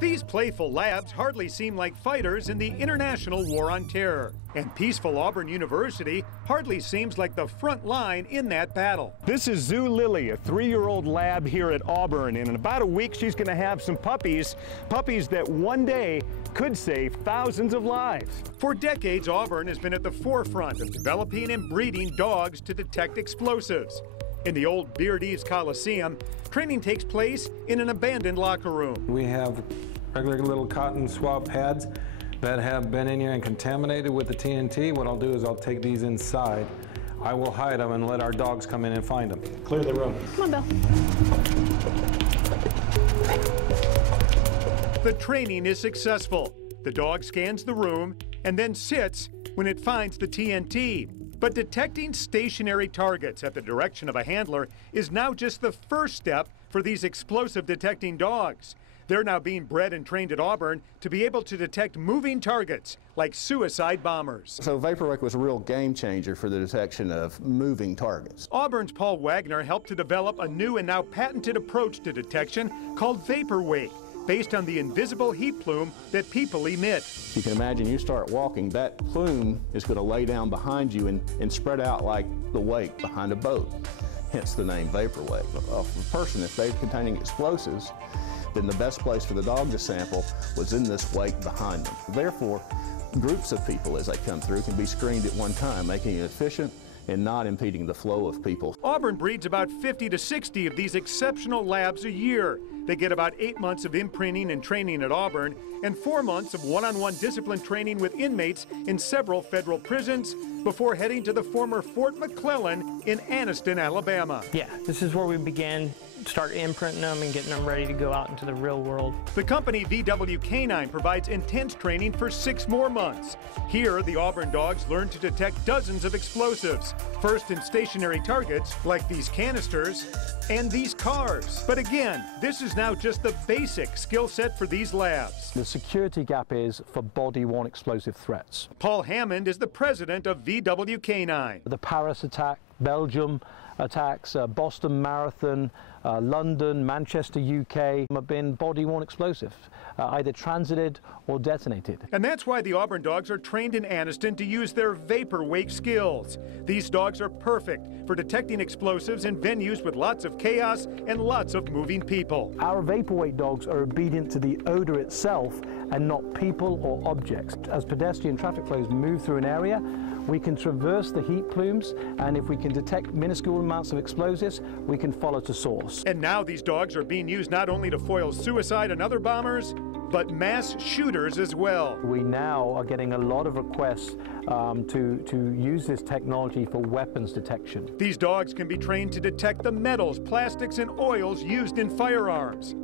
These playful labs hardly seem like fighters in the international war on terror. And peaceful Auburn University hardly seems like the front line in that battle. This is Zoo Lily, a 3-year-old lab here at Auburn. And in about a week, she's going to have some puppies that one day could save thousands of lives. For decades, Auburn has been at the forefront of developing and breeding dogs to detect explosives. In the old Beard Eves Coliseum, training takes place in an abandoned locker room. We have regular little cotton swab pads that have been in here and contaminated with the TNT. What I'll do is I'll take these inside. I will hide them and let our dogs come in and find them. Clear the room. Come on, Bill. The training is successful. The dog scans the room and then sits when it finds the TNT. But detecting stationary targets at the direction of a handler is now just the first step for these explosive detecting dogs. They're now being bred and trained at Auburn to be able to detect moving targets like suicide bombers. So VaporWake was a real game changer for the detection of moving targets. Auburn's Paul Wagner helped to develop a new and now patented approach to detection called VaporWake, based on the invisible heat plume that people emit. You can imagine you start walking, that plume is going to lay down behind you and spread out like the wake behind a boat, hence the name VaporWake. A person, if they're containing explosives, then the best place for the dog to sample was in this wake behind them. Therefore, groups of people as they come through can be screened at one time, making it efficient and not impeding the flow of people. Auburn breeds about 50 to 60 of these exceptional labs a year. They get about 8 months of imprinting and training at Auburn and 4 months of one-on-one discipline training with inmates in several federal prisons before heading to the former Fort McClellan in Anniston, Alabama. Yeah, this is where we began, start imprinting them and getting them ready to go out into the real world. The company VW Canine provides intense training for 6 more months. Here, the Auburn dogs learn to detect dozens of explosives, first in stationary targets like these canisters and these cars. But again, this is now just the basic skill set for these labs. The security gap is for body-worn explosive threats. Paul Hammond is the president of VW Canine. The Paris attack, Belgium attacks, Boston Marathon, London, Manchester, UK have been body-worn explosive, either transited or detonated. And that's why the Auburn dogs are trained in Anniston to use their VaporWake skills. These dogs are perfect for detecting explosives in venues with lots of chaos and lots of moving people. Our VaporWake dogs are obedient to the odor itself and not people or objects. As pedestrian traffic flows move through an area, we can traverse the heat plumes, and if we can detect minuscule amounts of explosives, we can follow to source. And now these dogs are being used not only to foil suicide and other bombers, but mass shooters as well. We now are getting a lot of requests to use this technology for weapons detection. These dogs can be trained to detect the metals, plastics, and oils used in firearms.